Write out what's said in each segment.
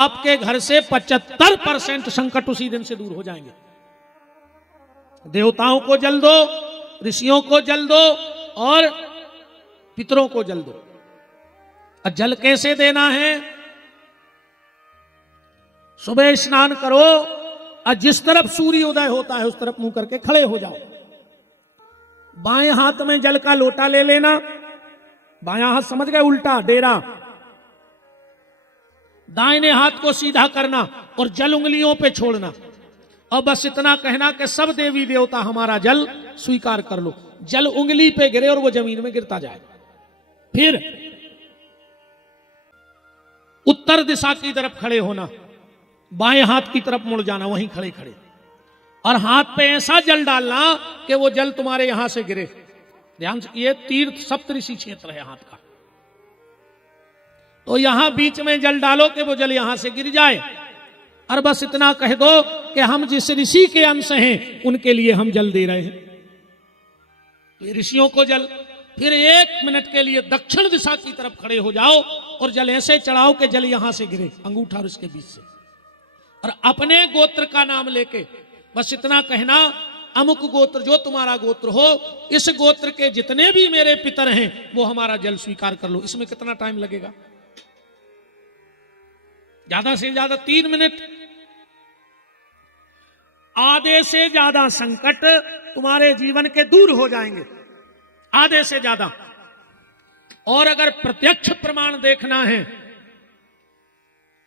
आपके घर से 75% संकट उसी दिन से दूर हो जाएंगे। देवताओं को जल दो, ऋषियों को जल दो और पितरों को जल दो। और जल कैसे देना है? सुबह स्नान करो और जिस तरफ सूर्य उदय होता है उस तरफ मुंह करके खड़े हो जाओ। बाएं हाथ में जल का लोटा ले लेना, बायां हाथ समझ गए उल्टा डेरा, दाहिने हाथ को सीधा करना और जल उंगलियों पे छोड़ना। और बस इतना कहना कि सब देवी देवता हमारा जल स्वीकार कर लो। जल उंगली पे गिरे और वो जमीन में गिरता जाए। फिर उत्तर दिशा की तरफ खड़े होना, बाएं हाथ की तरफ मुड़ जाना, वहीं खड़े खड़े, और हाथ पे ऐसा जल डालना कि वो जल तुम्हारे यहां से गिरे। ध्यान से, ये तीर्थ सप्तऋषि क्षेत्र है हाथ का, तो यहां बीच में जल डालो कि वो जल यहां से गिर जाए। और बस इतना कह दो कि हम जिस ऋषि के अंश हैं उनके लिए हम जल दे रहे हैं। तो ऋषियों को जल, फिर 1 मिनट के लिए दक्षिण दिशा की तरफ खड़े हो जाओ और जल ऐसे चढ़ाओ कि जल यहां से गिरे, अंगूठा और इसके बीच से। और अपने गोत्र का नाम लेके बस इतना कहना, अमुक गोत्र, जो तुम्हारा गोत्र हो, इस गोत्र के जितने भी मेरे पितर हैं वो हमारा जल स्वीकार कर लो। इसमें कितना टाइम लगेगा? ज्यादा से ज्यादा 3 मिनट। आधे से ज्यादा संकट तुम्हारे जीवन के दूर हो जाएंगे, आधे से ज्यादा। और अगर प्रत्यक्ष प्रमाण देखना है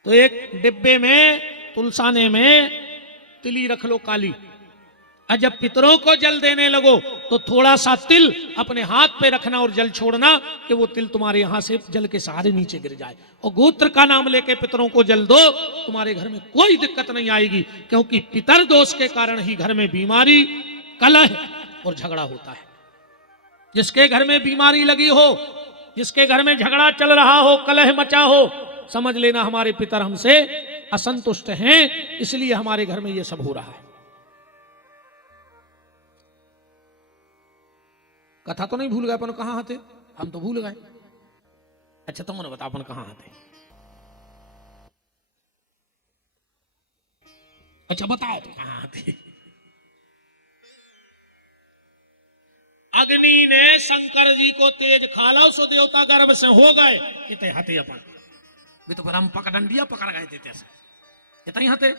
तो एक डिब्बे में, तुलसाने में तिली रख लो काली, और जब पितरों को जल देने लगो तो थोड़ा सा तिल अपने हाथ पे रखना और जल छोड़ना कि वो तिल तुम्हारे यहां से जल के सहारे नीचे गिर जाए। और गोत्र का नाम लेके पितरों को जल दो, तुम्हारे घर में कोई दिक्कत नहीं आएगी, क्योंकि पितर दोष के कारण ही घर में बीमारी, कलह और झगड़ा होता है। जिसके घर में बीमारी लगी हो, जिसके घर में झगड़ा चल रहा हो, कलह मचा हो, समझ लेना हमारे पितर हमसे असंतुष्ट हैं, इसलिए हमारे घर में ये सब हो रहा है। कथा तो नहीं भूल गए अपन? कहां आते? हम तो भूल गए। अच्छा तुमने बता अपन कहां आते? अच्छा बताओ तो कहां आते? अग्नि ने शंकर जी को तेज खाला, सो देवता गर्भ से हो गए कितने हाथे अपन भी, तो फिर हम पकड़ंडिया पकड़ गए थे तैसे कितने हाथे।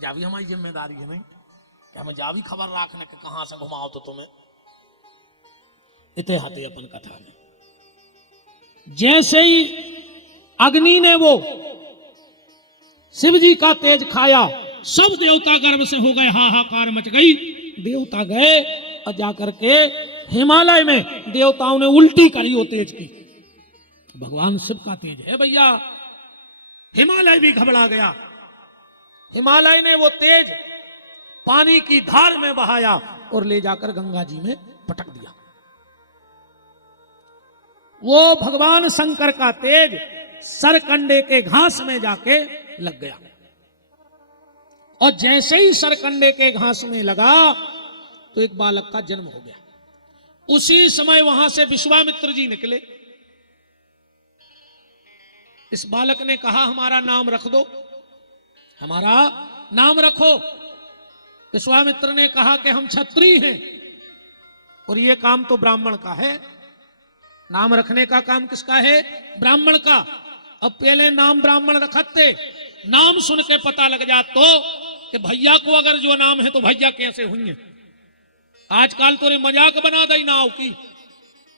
जा भी हमारी जिम्मेदारी है नहीं कि हमें जा भी खबर रखने के कहां से घुमाओ तो तुम्हें इतने हाथे अपन कथा में। जैसे ही अग्नि ने वो शिव जी का तेज खाया, सब देवता गर्भ से हो गए, हाहाकार मच गई। देवता गए और जाकर के हिमालय में देवताओं ने उल्टी करी वो तेज की। भगवान शिव का तेज है भैया। हिमालय भी घबरा गया। हिमालय ने वो तेज पानी की धार में बहाया और ले जाकर गंगा जी में पटक दिया। वो भगवान शंकर का तेज सरकंडे के घास में जाके लग गया, और जैसे ही सरकंडे के घास में लगा तो एक बालक का जन्म हो गया। उसी समय वहां से विश्वामित्र जी निकले। इस बालक ने कहा हमारा नाम रख दो, हमारा नाम रखो। विश्वामित्र ने कहा कि हम क्षत्रिय हैं और ये काम तो ब्राह्मण का है। नाम रखने का काम किसका है? ब्राह्मण का। अब पहले नाम ब्राह्मण रखते, नाम सुन के पता लग जात तो कि भैया को अगर जो नाम है तो भैया कैसे हुई। आजकल तो मजाक बना दी नाव की,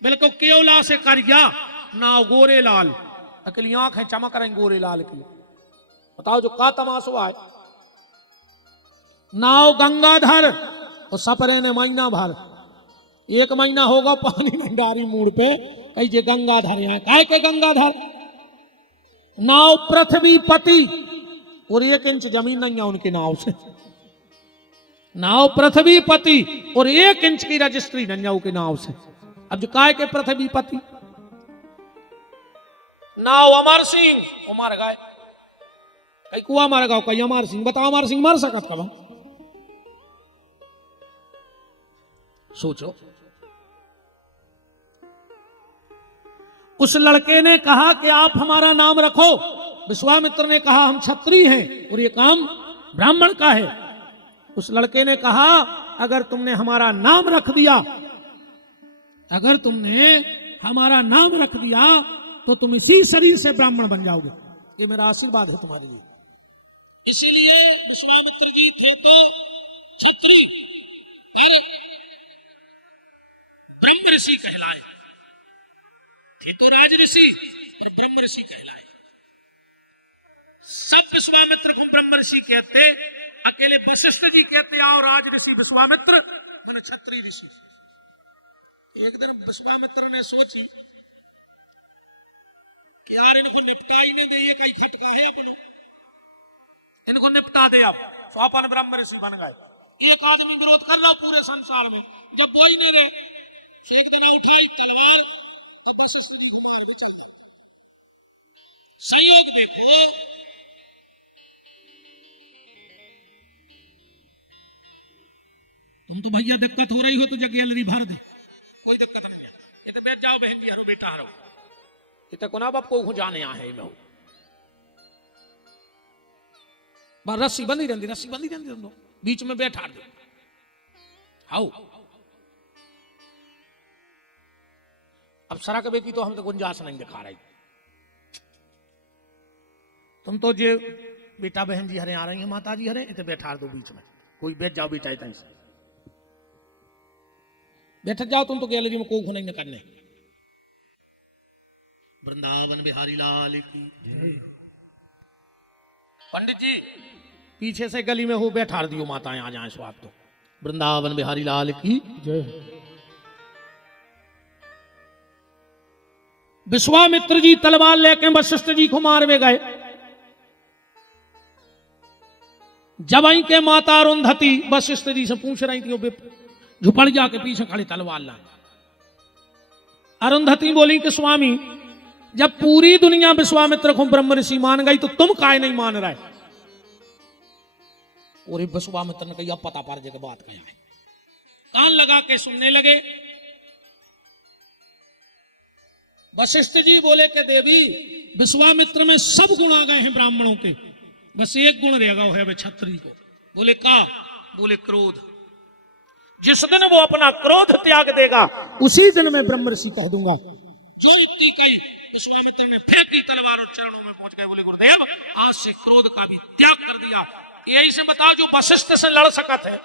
बिल्कुल केवला से करिया नाव गोरे लाल, अकेली आंख है चमक रही गोरे लाल की। बताओ जो का तमाशा है। नाव गंगाधर और सपरे ने महीना भर, 1 महीना होगा पानी भंडारी मूड पे, कही जे गंगाधर है। काय के गंगाधर? नाव पृथ्वीपति, और 1 इंच जमीन नहीं है उनकी नाव से। नाव पृथ्वीपति और 1 इंच की रजिस्ट्री नहीं है उनकी नाव से। अब जो काय के पृथ्वीपति, नाव अमर सिंह, वो मर गए। कई कुआ मर गया, कई अमर सिंह। बताओ अमर सिंह मर सकत कब? सोचो। उस लड़के ने कहा कि आप हमारा नाम रखो, विश्वामित्र ने कहा हम क्षत्रिय हैं और ये काम ब्राह्मण का है। उस लड़के ने कहा अगर तुमने हमारा नाम रख दिया, अगर तुमने हमारा नाम रख दिया तो तुम इसी शरीर से ब्राह्मण बन जाओगे। ये मेरा आशीर्वाद है तुम्हारे लिए। इसीलिए विश्वामित्र जी थे तो क्षत्रिय और ब्रह्म ऋषि कहलाए, थे तो राज ऋषि और ब्रह्म ऋषि कहलाए। सब विश्वामित्र को ब्रह्म ऋषि कहते, अकेले वशिष्ठ जी कहते आओ राज ऋषि विश्वामित्र मैंने क्षत्रिय ऋषि। एक दिन विश्वामित्र ने सोची कि यार इनको निपटा ही नहीं दे, कहीं खटका है अपन, इनको निपटा दे। अब तो अपन ब्रह्म ऋषि बन गए। एक आदमी विरोध कर रहा पूरे संसार में, जब वो ही नहीं रहे, एक दिन उठाई तलवार, अब वशिष्ठ जी घुमाए चल। संयोग देखो, तुम तो भैया दिक्कत हो रही हो तो गैलरी भर दे, कोई दिक्कत नहीं है। ये तो बैठ जाओ बहन जी, हरो बेटा हरो, ये तो कोना बाप को जाने है मैं बस रस्सी बंदी रहती, रस्सी बंदी रहती, तुम बीच में बैठा दो। हाउ अब सरा के बेटी तो हम तो गुंजाइश नहीं दिखा रही। तुम तो जे बेटा बहन जी हरे आ रही है, माता जी हरे, इतने बैठा दो बीच में, कोई बैठ जाओ बेटा, इतना से बैठ जाओ तुम तो गैलरी में कोई नहीं करने। वृंदावन बिहारी लाल की जय। पंडित जी पीछे से गली में हो बैठा दियो, माताएं आ जाए स्वाद तो। वृंदावन बिहारी लाल की जय। विश्वामित्र जी तलवार लेके वशिष्ठ जी को मारवे गए। जब आई के माता अरुंधति वशिष्ठ जी से पूछ रही थी, वो झुपड़ जाके पीछे खड़ी तलवार ला। अरुंधति बोली कि स्वामी जब पूरी दुनिया विश्वामित्र को ब्रह्म ऋषि मान गई तो तुम काहे नहीं मान रहे? और विश्वामित्र ने कही अब पता पड़ जाएगा बात क्या है। कान लगा के सुनने लगे। वशिष्ठ जी बोले कि देवी विश्वामित्र में सब गुण आ गए हैं ब्राह्मणों के, बस एक गुण रहेगा वो है क्षत्रिय को। बोले का? बोले क्रोध। जिस दिन वो अपना क्रोध त्याग देगा उसी दिन मैं ब्रह्म ऋषि कह दूंगा। जो युक्ति कही विश्वामित्र ने फेंकी तलवार और चरणों में पहुंच गए। बोले गुरुदेव आज से क्रोध का भी त्याग कर दिया। यही से बताओ जो वशिष्ठ से लड़ सकत है,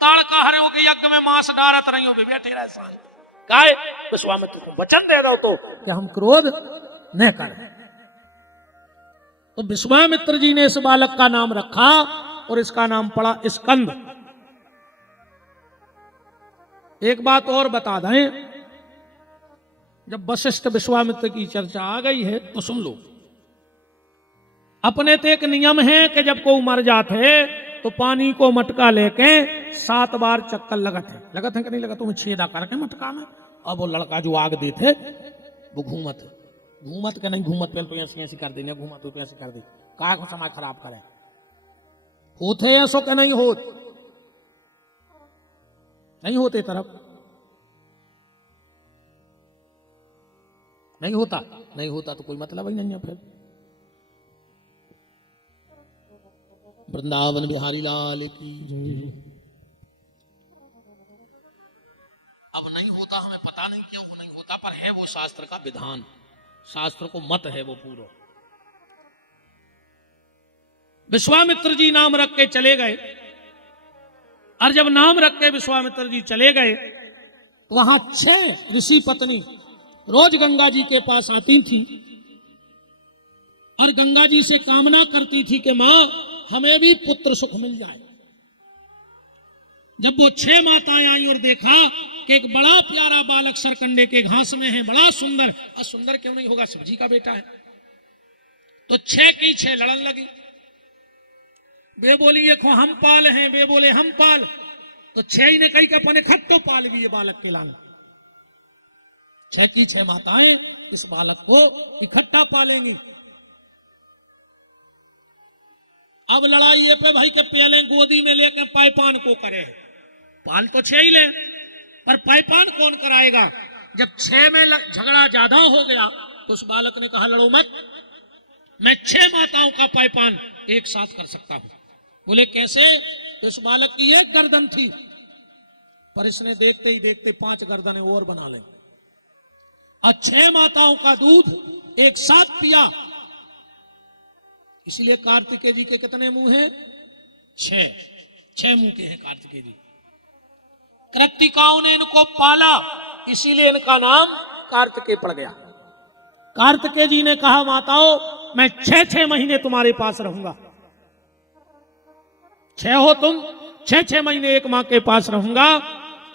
ताड़का हरे हो के यज्ञ में मांस डारत रही हो बैठे रहे साल गाय। विश्वामित्र को वचन दे दो तो कि हम क्रोध न करें। तो विश्वामित्र जी ने इस बालक का नाम रखा और इसका नाम पड़ा स्कंद। एक बात और बता दें, जब वशिष्ठ विश्वामित्र की चर्चा आ गई है तो सुन लो। अपने तो एक नियम है कि जब कोई मर जाते तो पानी को मटका लेके 7 बार चक्कर लगत है कि नहीं लगत? तुम्हें छेदा करके मटका में। अब वो लड़का जो आग देते वो घूमत के नहीं घूमत पहले तो ऐसी कर देने, घूमत तो ऐसे कर दे, काहे को समय खराब करे। होते ऐसो के नहीं होते तरफ नहीं होता तो कोई मतलब ही नहीं है। फिर वृंदावन बिहारी लाल की। अब नहीं होता, हमें पता नहीं क्यों नहीं होता, पर है वो शास्त्र का विधान, शास्त्र को मत है वो पूरा। विश्वामित्र जी नाम रख के चले गए, और जब नाम रख के विश्वामित्र जी चले गए वहां 6 ऋषि पत्नी रोज गंगा जी के पास आती थी और गंगा जी से कामना करती थी कि मां हमें भी पुत्र सुख मिल जाए। जब वो 6 माताएं आई और देखा कि एक बड़ा प्यारा बालक सरकंडे के घास में है, बड़ा सुंदर, और सुंदर क्यों नहीं होगा, शिवजी का बेटा है, तो 6 की 6 लड़न लगी। वे बोली ये खो हम पाल हैं, वे बोले हम पाल, तो 6 ने कही कि अपन इकट्ठो पाल गई ये बालक के लाल। 6 की 6 माताएं इस बालक को इकट्ठा पालेंगी। अब लड़ाई ये पे भाई के पहले गोदी में लेकर पाइपान को करे, पाल तो 6 ही ले, पर पाइपान कौन कराएगा? जब 6 में झगड़ा ज्यादा हो गया तो उस बालक ने कहा लड़ो मत, मैं 6 माताओं का पायपान एक साथ कर सकता हूं। बोले कैसे? इस बालक की एक गर्दन थी, पर इसने देखते ही देखते 5 गर्दनें और बना लें, और 6 माताओं का दूध एक साथ पिया। इसलिए कार्तिकेय जी के कितने मुंह हैं? 6 मुंह के हैं कार्तिकेय जी। कृत्तिकाओं ने इनको पाला, इसीलिए इनका नाम कार्तिकेय पड़ गया। कार्तिकेय जी ने कहा माताओं मैं 6 महीने तुम्हारे पास रहूंगा, 6 हो तुम, 6 महीने एक मां के पास रहूंगा,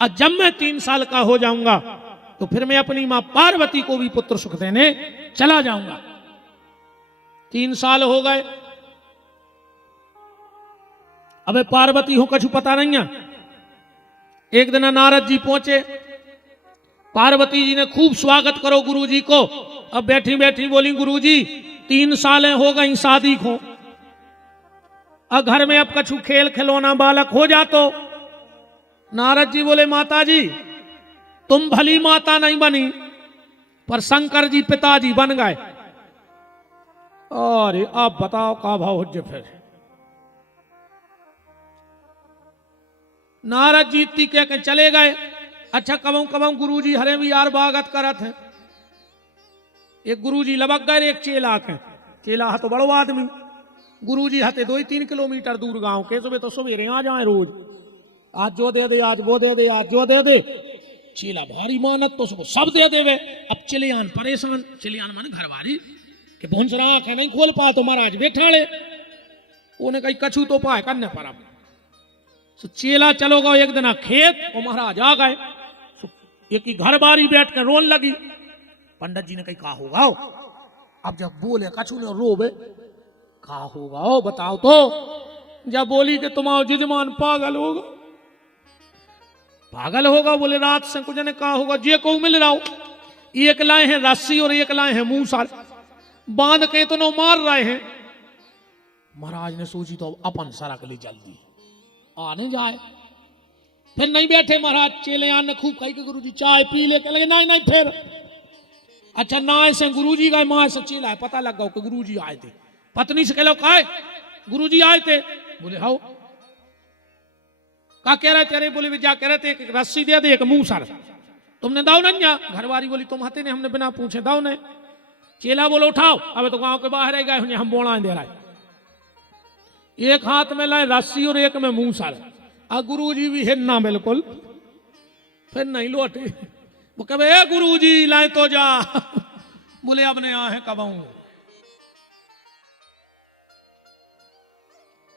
और जब मैं 3 साल का हो जाऊंगा तो फिर मैं अपनी मां पार्वती को भी पुत्र सुख देने चला जाऊंगा। 3 साल हो गए, अबे पार्वती हो कछु पता नहीं है। एक दिन नारद जी पहुंचे, पार्वती जी ने खूब स्वागत करो गुरु जी को। अब बैठी बैठी बोली गुरु जी 3 सालें हो गई शादी को, अब घर में अब कछु खेल खिलौना बालक हो जा तो। नारद जी बोले माता जी तुम भली माता नहीं बनी, पर शंकर जी पिताजी बन गए। अरे आप बताओ का भाव हो फिर। नारद जी इतनी कह के चले गए। अच्छा कबम कबम गुरु जी हरे भी यार बागत करत है। एक गुरु जी लबक गए एक चेला के, चेला है तो बड़ो आदमी, गुरु जी हते 2-3 किलोमीटर दूर गांव के, सुबह तो सवेरे आ जाए रोज, आज जो दे दे, आज वो दे दे, आज जो दे दे। चेला भारी मानत तो सुबह सब दे देवे। अब चिलियान परेशान, चिलियान माने घरवारी के भोंसरा आंखें नहीं खोल पा तो महाराज बैठाड़े, उन्हें कहीं कछु तो पाए करने पर। अब चेला चलो गो एक दिन खेत और महाराज आ गए, एक ही घर बारी बैठ कर रोन लगी। पंडित जी ने कही कहा होगा, अब जब बोले कछु ने रोवे, कहा होगा ओ बताओ तो। जब बोली कि तुम्हारा जजमान पागल होगा, पागल होगा, बोले रात से कुछ ने कहा होगा जे को मिल रहा हो, एक लाए हैं रस्सी और एक लाए हैं मूसल, बांध के तो न मार रहे हैं। महाराज ने सोची तो अपन सरक ली जल्दी आने जाए। फिर नहीं बैठे महाराज, चेले आने खूब कही कि गुरु जी चाय पी ले के लगे, नहीं नहीं फिर। अच्छा ना ऐसे गुरु जी गए, माँ से चेला है पता लग गया कि गुरु जी आए थे। पत्नी से कह का गुरु जी आए थे? बोले हाउ। का कह रहे थे? बोले भी जा कह रहे थे एक रस्सी दे दे एक मुंह सर, तुमने दाव नहीं जा। घरवारी बोली तुम हते ने, हमने बिना पूछे दाव ने। चेला बोलो उठाओ, अब तो गांव के बाहर ही गए हम बोला दे रहा है। एक हाथ में लाए रस्सी और एक में मुंह सर, और गुरु जी भी हिलना बिल्कुल, फिर नहीं लौटे। वो कहे गुरु जी लाए तो जा। बोले अब ने आ है कब आऊं।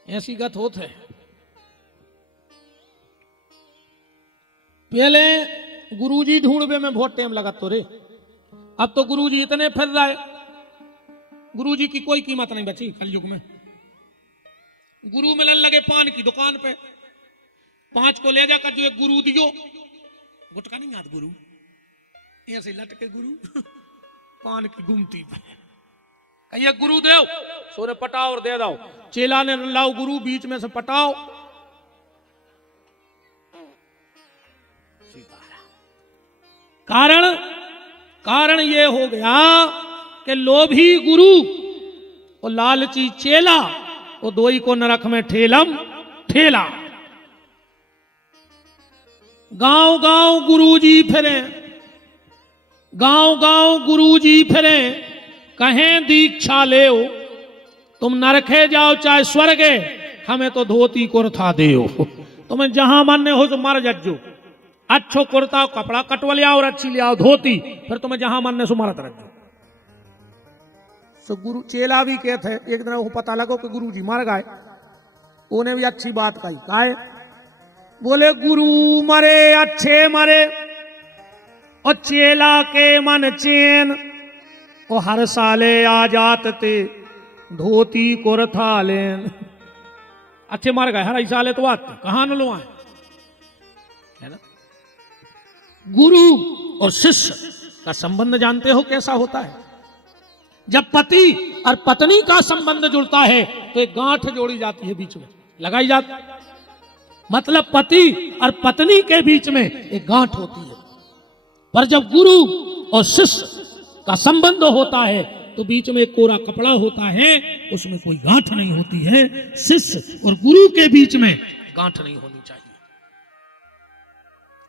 ऐसी गत होत है। पहले गुरुजी ढूंढवे में बहुत टाइम लगा तो रे, अब तो गुरुजी इतने फिर रहे, गुरुजी की कोई कीमत नहीं बची कलयुग में। गुरु मिलन लगे पान की दुकान पे, 5 को ले जाकर जो एक गुरु दियो, गुटका नहीं याद गुरु, ऐसे लटके गुरु पान की गुमती पे, कहिए गुरु देव सोने पटाओ और दे दो। चेला ने लाओ गुरु बीच में से पटाओ, कारण कारण ये हो गया कि लोभी गुरु और लालची चेला वो दोई को नरक में ठेलम ठेला। गांव गांव गुरुजी फिरे, गांव गांव गुरुजी फिरे, कहें दीक्षा ले तुम नरखे जाओ चाहे स्वर्गे, हमें तो धोती कुर्ता देओ। तुम्हें जहां मन हो तो मर जज्जो, अच्छो कुर्ता कपड़ा कटवा ले आओ और अच्छी ले आओ धोती, फिर तुम्हें जहां मन सो मरत रखो। तो गुरु चेला भी कहते हैं, एक दिन वो पता लगो कि गुरु जी मर गए, उन्हें भी अच्छी बात कही। काहे? बोले गुरु मरे अच्छे मरे, और चेला के मन चैन, और हर साले आ जाते धोती कुर्ता लेन। अच्छे मर गए, हर साले तो आते कहां न लो आए, है ना। गुरु और शिष्य का संबंध जानते हो कैसा होता है? जब पति और पत्नी का संबंध जुड़ता है तो एक गांठ जोड़ी जाती है, बीच में लगाई जाती, मतलब पति और पत्नी के बीच में एक गांठ होती है। पर जब गुरु और शिष्य का संबंध होता है तो तो बीच में एक कोरा कपड़ा होता है, उसमें कोई गांठ नहीं होती है। शिष्य और गुरु के बीच में गांठ नहीं होनी चाहिए,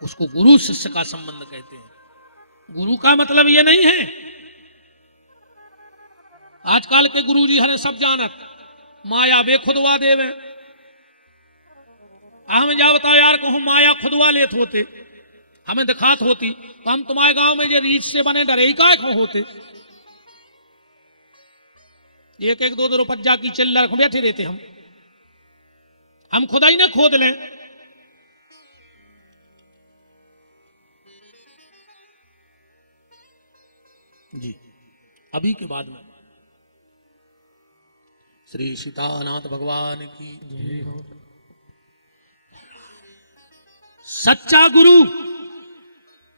उसको गुरु शिष्य का संबंध कहते हैं। गुरु का मतलब ये नहीं है आजकल के गुरु जी हरे सब जानत माया वे खुदवा देवे। हम जा बताओ यार कहूं माया खुदवा लेत होते, हमें दिखात होती तो हम तुम्हारे गांव में जो रीछ से बने डरे का होते, एक एक दो दो रुपया की चिल्लर बैठे रहते। हम खुदा ही ना खोद लें। जी अभी के बाद में श्री सीतानाथ भगवान की जय हो। सच्चा गुरु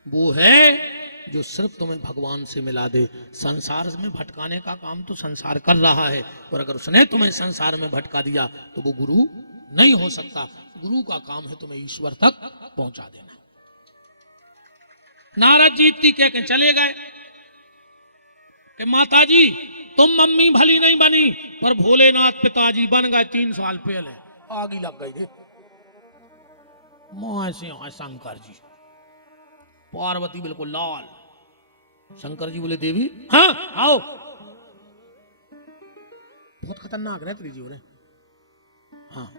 वो है जो सिर्फ तुम्हें भगवान से मिला दे। संसार में भटकाने का काम तो संसार कर रहा है, और अगर उसने तुम्हें संसार में भटका दिया तो वो गुरु नहीं हो सकता। गुरु का काम है तुम्हें ईश्वर तक पहुंचा देना। नारद जी इतनी कह के चले गए कि माता जी तुम मम्मी भली नहीं बनी, पर भोलेनाथ पिताजी बन गए 3 साल पहले। आग ही लग गई थे। मोह से शंकर जी, पार्वती बिल्कुल लाल। शंकर जी बोले देवी हाँ आओ। बहुत खतरनाक रहे त्रिजी बोले हाँ।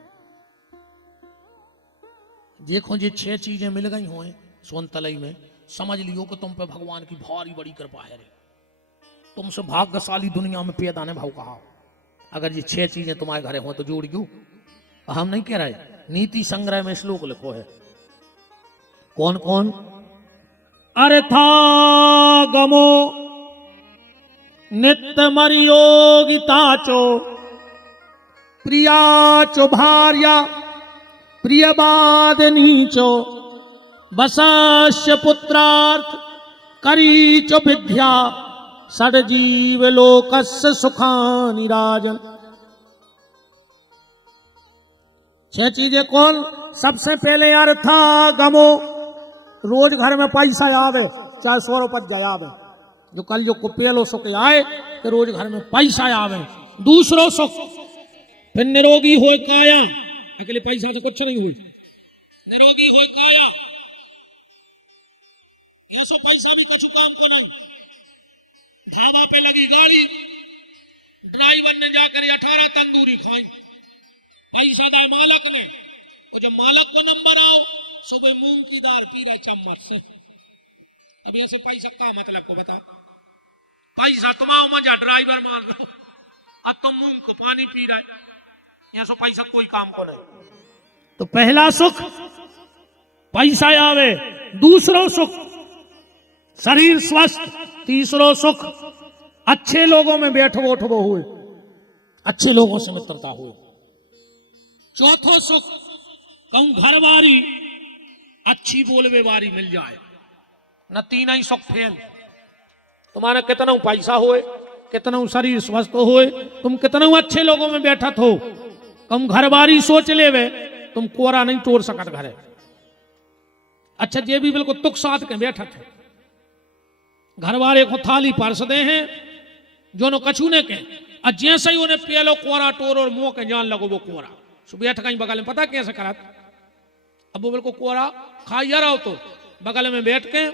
देखो ये 6 चीजें मिल गई हो सोन तलई में, समझ लियो कि तुम पे भगवान की भारी बड़ी कृपा है रे। तुमसे भाग्यशाली दुनिया में पैदा ने भाव कहा। अगर ये 6 चीजें तुम्हारे घरे हो तो जोड़ियो। हम नहीं कह रहे, नीति संग्रह में श्लोक लिखो है। कौन कौन? अर्थागमो नित्य मरियोगिताचो प्रियाचो भार्या प्रियवादनीचो वशस्य पुत्रार्थ करीचो विद्या षड्जीव लोकस्य सुखानि राजन। 6 चीजें कौन? सबसे पहले अर्थागमो, रोज घर में पैसा आवे, चाहे 100 रुपया आवे। जो कल जो कुपेलो सुख आए कि रोज घर में पैसा आवे। दूसरो सुख, फिर निरोगी हो काया। अकेले पैसा से कुछ नहीं हुई, निरोगी हो काया। ये सो पैसा भी कछु काम को नहीं। ढाबा पे लगी गाड़ी, ड्राइवर ने जाकर 18 तंदूरी खाई, पैसा दाए मालक ने। और जब मालक को नंबर आओ, सुबह मूंग की दाल पी रहे चम्मच से। अब ऐसे पैसा का मतलब को बता। पैसा तुम्हारा मजा ड्राइवर मार दो, अब तुम मूंग को पानी पी रहे, यहाँ से पैसा कोई काम को नहीं। तो पहला सुख पैसा आवे, दूसरो सुख शरीर स्वस्थ, तीसरो सुख अच्छे लोगों में बैठो उठबो हुए, अच्छे लोगों से मित्रता हुए। चौथो सुख कहूं घर वारी अच्छी बोलवे वारी मिल जाए। न 3 ही सुख फेल। तुम्हारा कितना पैसा होए, कितना शरीर स्वस्थ होए, तुम कितना अच्छे लोगों में बैठत हो, तुम घर बारी सोच लेवे, तुम कोरा नहीं तोड़ सकत घरे। अच्छा ये भी बिल्कुल तुक साथ के बैठत है। घर वाले को थाली परस दे हैं जो नो कछू ने के, और जैसे ही उन्हें पेलो कोरा टोर और मुंह के जान लगो वो कोरा। सुबह कहीं बगल में पता कैसे करा, अब वो बिल्कुल कोरा खाइया रहो तो बगल में बैठ के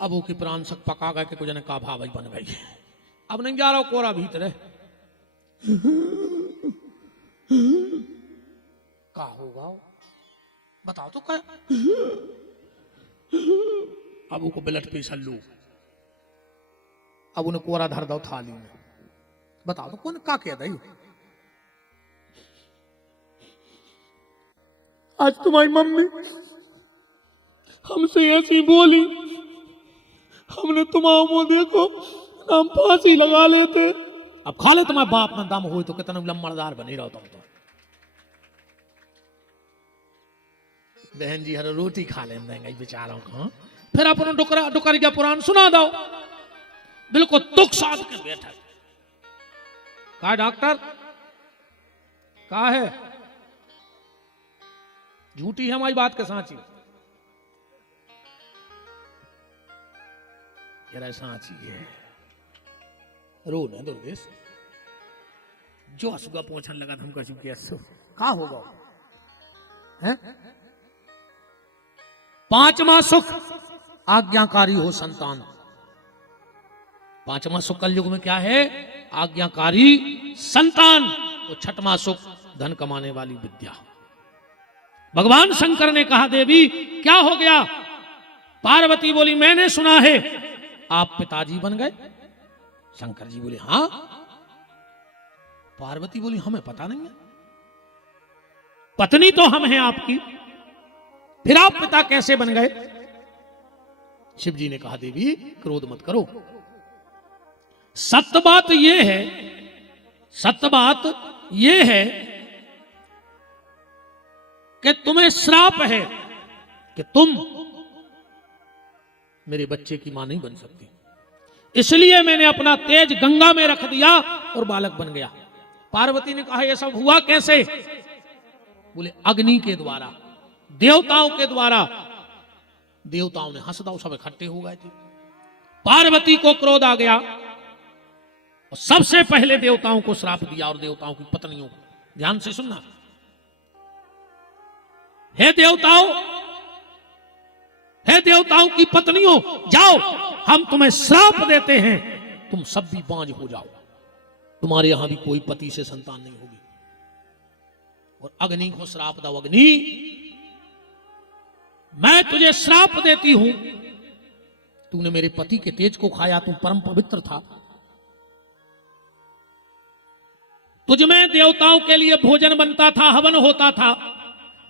अब वो की प्राण सक पका गए कि कुछ ने का भाव बन गई। अब नहीं जा रहा कोरा भीतर है। का होगा बताओ तो क्या। अब वो को ब्लड प्रेशर लो, अब उन्हें कोरा धर दो थाली में। बताओ तो कौन का कह दई। आज तुम्हारी मम्मी हमसे ऐसी बोली, हमने तुम्हारा मुंह देखो हम फांसी लगा लेते। अब खा ले तुम्हारे बाप में दम हो तो कितना लम्बड़दार बनी रहो तुम तो। बहन जी हर रोटी खा लेंगे बेचारों को, फिर अपना डुकरी का पुराण सुना दो। बिल्कुल दुख साथ के बैठा। कहा डॉक्टर कहा है, झूठी है हमारी बात के साची। तेरा सांची है रो न दुर्गेश जो असुगा पहुंचने लगा था हमको चुके असु कहा होगा है? पांचवा सुख आज्ञाकारी हो संतान। पांचवा सुख कलयुग में क्या है? आज्ञाकारी संतान। और छठवां सुख धन कमाने वाली विद्या। भगवान शंकर ने कहा देवी क्या हो गया? पार्वती बोली मैंने सुना है आप पिताजी बन गए। शंकर जी बोले हां। पार्वती बोली हमें पता नहीं है, पत्नी तो हम हैं आपकी, फिर आप पिता कैसे बन गए? शिव जी ने कहा देवी क्रोध मत करो, सत्य बात यह है, सत्य बात यह है कि तुम्हें श्राप है कि तुम मेरे बच्चे की मां नहीं बन सकती, इसलिए मैंने अपना तेज गंगा में रख दिया और बालक बन गया। पार्वती ने कहा यह सब हुआ कैसे? बोले अग्नि के द्वारा, देवताओं के द्वारा। देवताओं ने हंस दो, सब इकट्ठे हो गए थे। पार्वती को क्रोध आ गया और सबसे पहले देवताओं को श्राप दिया और देवताओं की पत्नियों को। ध्यान से सुनना, हे देवताओं, हे देवताओं की पत्नियों, जाओ हम तुम्हें श्राप देते हैं, तुम सब भी बांझ हो जाओ, तुम्हारे यहां भी कोई पति से संतान नहीं होगी। और अग्नि को श्राप दो, अग्नि मैं तुझे श्राप देती हूं, तूने मेरे पति के तेज को खाया, तू परम पवित्र था, तुझमें देवताओं के लिए भोजन बनता था, हवन होता था,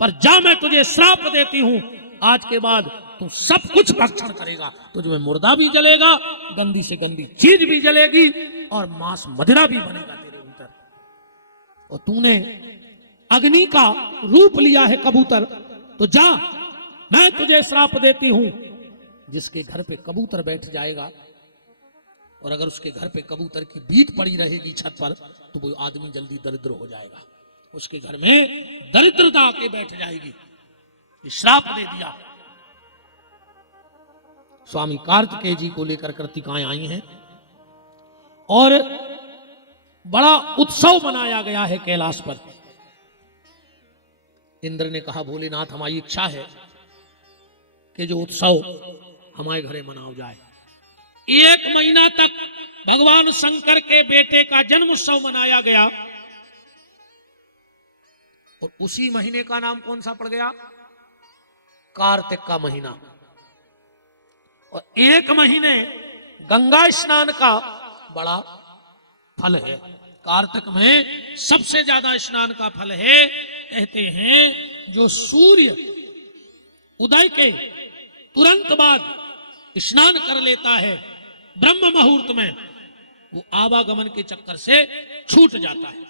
पर जा मैं तुझे श्राप देती हूं, आज के बाद तू सब कुछ भक्षण करेगा, तुझमें मुर्दा भी जलेगा, गंदी से गंदी चीज भी जलेगी और मांस मदिरा भी बनेगा तेरे भीतर। और तूने अग्नि का रूप लिया है कबूतर, तो जा मैं तुझे श्राप देती हूं, जिसके घर पे कबूतर बैठ जाएगा और अगर उसके घर पे कबूतर की बीट पड़ी रहेगी छत पर, तो वो आदमी जल्दी दरिद्र हो जाएगा, उसके घर में दरिद्रता आके बैठ जाएगी। श्राप दे दिया। स्वामी कार्तिकेय जी को लेकर कृतिकाएं आई हैं और बड़ा उत्सव मनाया गया है कैलाश पर। इंद्र ने कहा भोलेनाथ हमारी इच्छा है कि जो उत्सव हमारे घरे मनाओ जाए। 1 महीना तक भगवान शंकर के बेटे का जन्म उत्सव मनाया गया और उसी महीने का नाम कौन सा पड़ गया? कार्तिक का महीना। और 1 महीने गंगा स्नान का बड़ा फल है। कार्तिक में सबसे ज्यादा स्नान का फल है। कहते हैं जो सूर्य उदय के तुरंत बाद स्नान कर लेता है ब्रह्म मुहूर्त में, वो आवागमन के चक्कर से छूट जाता है।